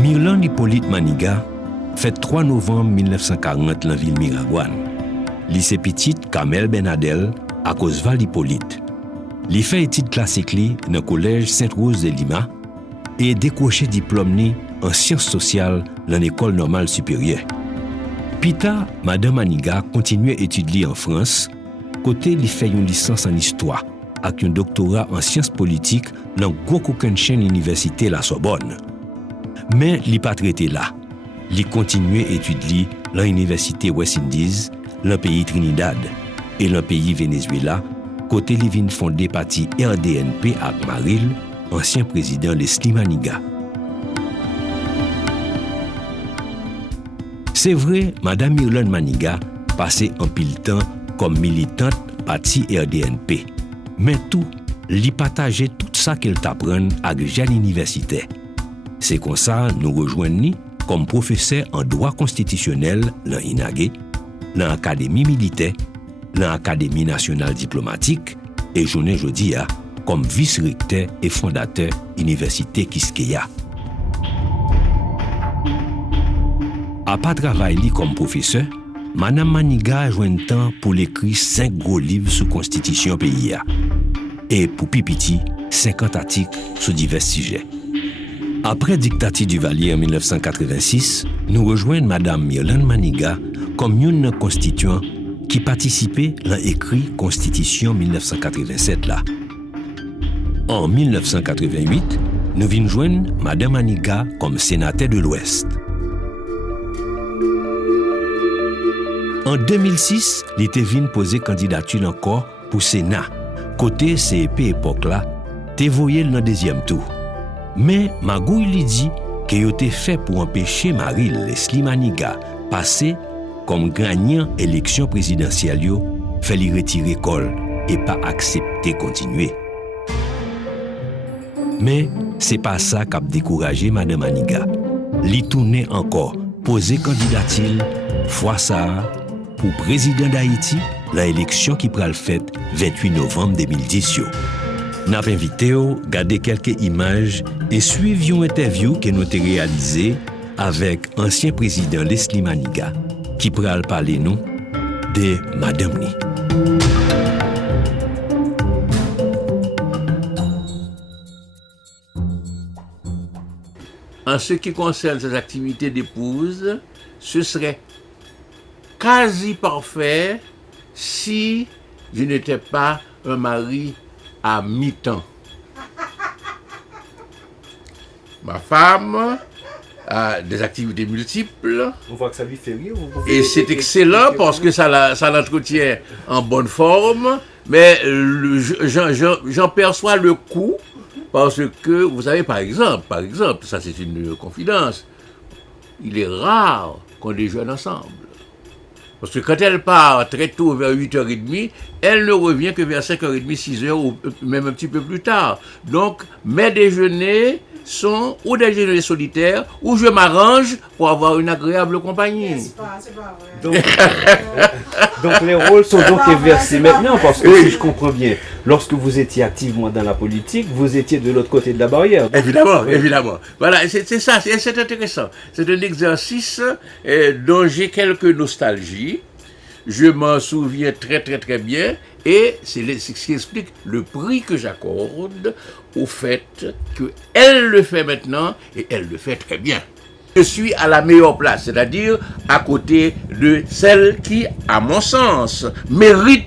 Mirland Hippolyte Maniga, fait 3 novembre 1940 dans la ville Miragouane. Lycée petite Kamel Benadel à cause Val Hippolyte. Il fait études classiques dans le collège Sainte-Rose de Lima et décroché diplôme en sciences sociales dans l'école normale supérieure. Pita, Madame Maniga continue étudier en France, côté il fait une licence en histoire avec un doctorat en sciences politiques dans Gokukenshin Université la Sorbonne. Mais il n'est pas traité là. Il continue étudier dans l'Université West Indies, dans le pays Trinidad et dans le pays Venezuela, côté il vient fondé parti RDNP avec Maril, ancien président Leslie Maniga. C'est vrai, Madame Mirland Maniga passait en pile temps comme militante parti RDNP. Mais tout, li partageait tout ça qu'elle t'apprend à jeune universitaire. C'est comme ça nous rejoignons comme professeur en droit constitutionnel dans l'INAGE, dans l'Académie militaire, dans l'Académie nationale diplomatique et journée jeudi comme vice-recteur et fondateur Université Kiskeya. À part travailler comme professeur, Madame Maniga a joué un temps pour l'écrire 5 gros livres sur la constitution pays et pour Pipiti 50 articles sur divers sujets. Après dictature du Valier en 1986, nous rejoignons Madame Mirland Maniga comme une constituante qui participait à l'écrit Constitution 1987 là. En 1988, nous venons joindre Madame Maniga comme sénateur de l'Ouest. En 2006, il était venu poser candidature encore pour Sénat. Côté CEP époque là, t'es voyé dans le deuxième tour. Mais Magouille lui dit qu'il était fait pour empêcher Maril Leslie Maniga passer comme gagnant élection présidentielle, fait lui retirer col et pas accepter continuer. Mais c'est pas ça qui a découragé Madame Maniga. Li tourné encore, poser candidature, fois ça, pour président d'Haïti, l'élection qui pral faite 28 novembre 2010. Nous avons invité à regarder quelques images et suivre une interview que nous avons réalisée avec ancien président Leslie Maniga, qui pral parler nous de Madame Ni. En ce qui concerne ses activités d'épouse, ce serait quasi parfait si je n'étais pas un mari à mi-temps. Ma femme a des activités multiples. On voit que ça lui fait rire. Et c'est excellent parce que ça l'entretient en bonne forme, mais j'en perçois le coût parce que, vous savez, par exemple, ça c'est une confidence, il est rare qu'on déjeune ensemble. Parce que quand elle part très tôt, vers 8h30, elle ne revient que vers 5h30, 6h ou même un petit peu plus tard. Donc, mes déjeuners sont ou des déjeuners solitaires, ou je m'arrange pour avoir une agréable compagnie. C'est pas vrai. Donc les rôles sont donc inversés maintenant, parce que si je comprends bien, lorsque vous étiez activement dans la politique, vous étiez de l'autre côté de la barrière. Évidemment. Voilà, c'est ça, c'est intéressant. C'est un exercice dont j'ai quelques nostalgies. Je m'en souviens très bien, et c'est ce qui explique le prix que j'accorde au fait qu'elle le fait maintenant, et elle le fait très bien. Je suis à la meilleure place, c'est-à-dire à côté de celle qui, à mon sens, mérite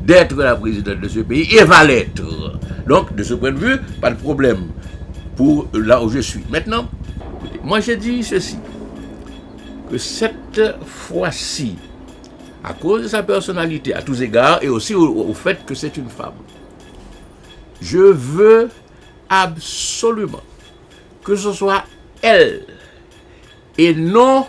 d'être la présidente de ce pays et va l'être. Donc, de ce point de vue, pas de problème pour là où je suis. Maintenant, moi j'ai dit ceci, que cette fois-ci, à cause de sa personnalité, à tous égards, et aussi au fait que c'est une femme, je veux absolument que ce soit elle, et non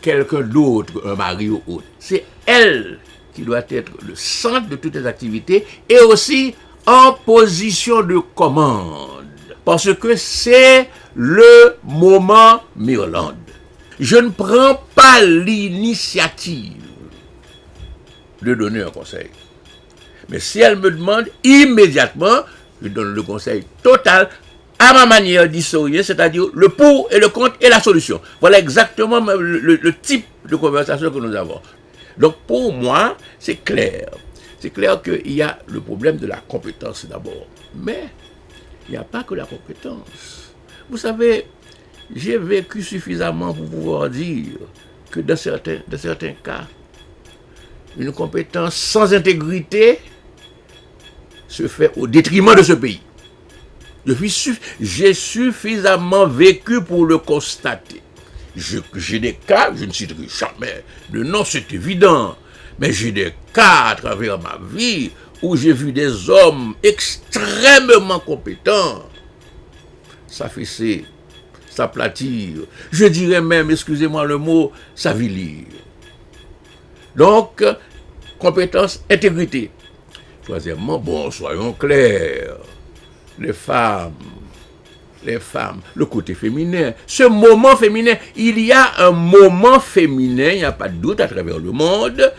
quelqu'un d'autre, un mari ou autre. C'est elle qui doit être le centre de toutes les activités, et aussi en position de commande, parce que c'est le moment Mirland. Je ne prends pas l'initiative de donner un conseil. Mais si elle me demande, immédiatement, je donne le conseil total à ma manière d'historien, c'est-à-dire le pour et le contre et la solution. Voilà exactement le type de conversation que nous avons. Donc pour moi, c'est clair. C'est clair qu'il y a le problème de la compétence d'abord. Mais il n'y a pas que la compétence. Vous savez, j'ai vécu suffisamment pour pouvoir dire que dans certains cas, une compétence sans intégrité se fait au détriment de ce pays. J'ai suffisamment vécu pour le constater. J'ai des cas, je ne citerai jamais le nom, c'est évident, mais j'ai des cas à travers ma vie où j'ai vu des hommes extrêmement compétents s'affaisser, s'aplatir, je dirais même, excusez-moi le mot, s'avilir. Donc, compétence, intégrité. Troisièmement, bon, soyons clairs, les femmes, le côté féminin, ce moment féminin, il y a un moment féminin, il n'y a pas de doute à travers le monde,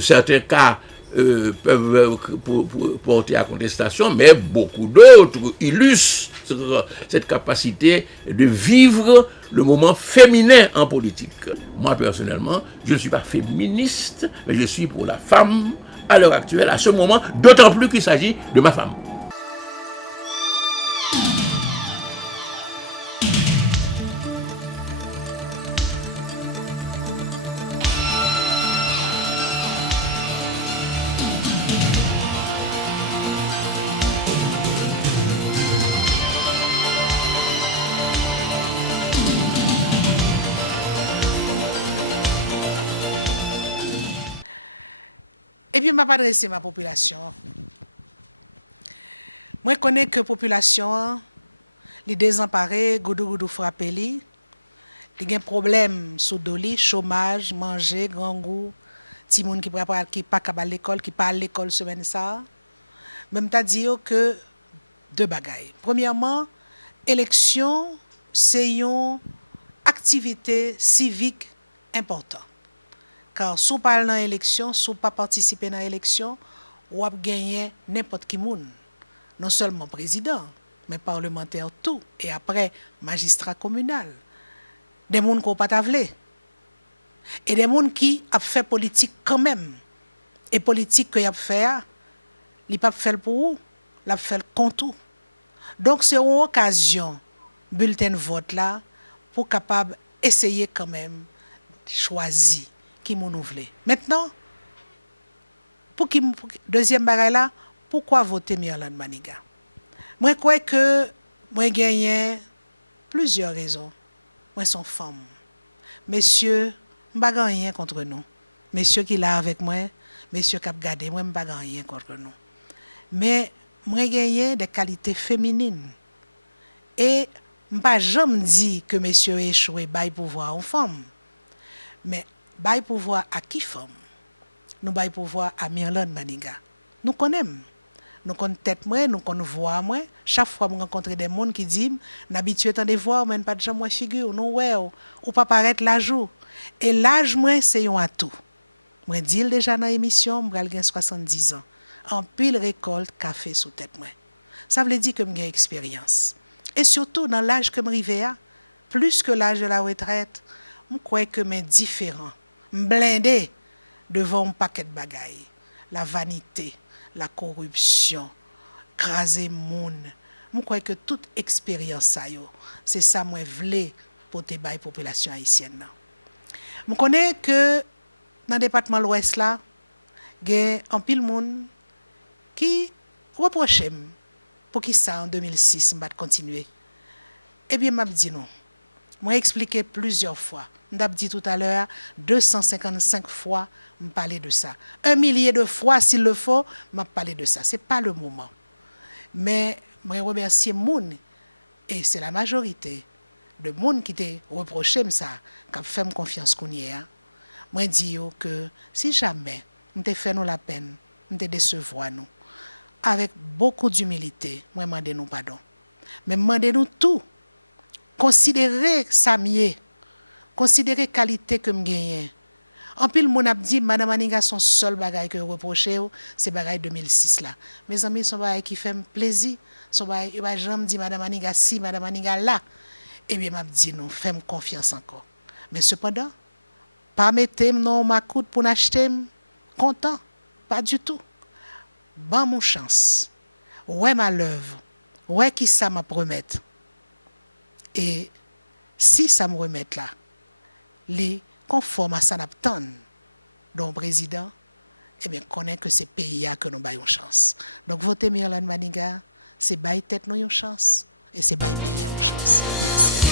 certains cas peuvent porter à contestation, mais beaucoup d'autres illustrent cette capacité de vivre le moment féminin en politique. Moi, personnellement, je ne suis pas féministe, mais je suis pour la femme à l'heure actuelle, à ce moment, d'autant plus qu'il s'agit de ma femme. Et puis, je vais adresser ma population. Moi, je connais que la population, les désemparés, goudou frappé, il y a des problèmes sous doli, chômage, manger, grand goût, petit monde qui ne pas à l'école, qui pas à l'école semaine ça. Même t'as dit que deux bagailles. Premièrement, élection, c'est une activité civique importante. Car si vous parlez dans l'élection, si vous ne participez pas dans l'élection, vous avez gagné n'importe qui monde. Non seulement président, mais parlementaire tout. Et après, magistrat communal. Des gens qui n'ont pas tablé. Et des gens qui ont fait politique quand même. Et politique qu'ils ont fait, ils n'ont pas fait pour vous, ils ont fait contre vous. Donc c'est une occasion, bulletin de vote là, pour capable essayer quand même de choisir qui nous voulons. Maintenant, deuxième bagaille là, pourquoi voter Mirland Maniga? Moi, je crois que moi gagne plusieurs raisons. Moi, sont femme. Messieurs, je ne pas rien contre nous. Messieurs qui là avec moi, messieurs qui ont gardé, moi, je ne pas rien contre nous. Mais moi, gagne des qualités féminines. Et je ne pas jamais dit que messieurs échoué bail pouvoir aux femmes. Mais bail pouvoir à qui femme? Nous bail pouvoir à Mirland Maniga. Nous connaissons. Nous connaissons tête moi, nous connaissons voix moi. Chaque fois que je rencontre des gens qui disent n'habitué tant de voir mais pas de jamais figure, non ouais ou pas paraître la jour. Et l'âge moi c'est un atout. Moi dis déjà dans l'émission, moi j'ai 70 ans. En pile récolte café sous tête moi. Ça veut dire que j'ai expérience. Et surtout dans l'âge que m'rivé a, plus que l'âge de la retraite, je crois que je suis différent. Je blindé devant un paquet de bagailles. La vanité, la corruption, craser moun. Je crois que toute expérience c'est ça moi vle pour te bailler population haïtienne. Je connais que dans le département de l'Ouest là, il y a un pile monde qui reproche pour qui ça en 2006 m'a continuer. Eh bien m'a dit non. Moi expliqué plusieurs fois. M'a dit tout à l'heure 255 fois me parler de ça. 1 millier de fois s'il le faut, m'a parlé de ça. C'est pas le moment. Mais je remercie moun et c'est la majorité de moun qui te reproché ça, qui fait confiance qu'on y a. Moi dis que si jamais on te fait nous la peine, on te décevoir nous avec beaucoup d'humilité, moi demande nous pardon. Mais demande nous tout. Considérez ça mieux. Considérez qualité que me gagne. En pile, mon a dit, Madame Maniga, son seul bagage que reproché, c'est bagage 2006 là. Mes amis, son bagage qui fait plaisir. Son bagage, il va jamais dire, Madame Maniga, si, Madame Maniga là. Eh bien, m'a dit, non, fais-moi confiance encore. Mais cependant, pas mettre non ma coûte pour acheter, content, pas du tout. Ban mon chance. Ouais, ma l'œuvre. Ouais, qui ça m'a promettre. Et si ça me remet là, les conforme à ça n'attend donc président, eh bien, connaît que c'est pays que nous avons une chance. Donc, voter Mirlan Maniga, c'est bailler tête nous une chance et c'est bailler pays une chance. Merci.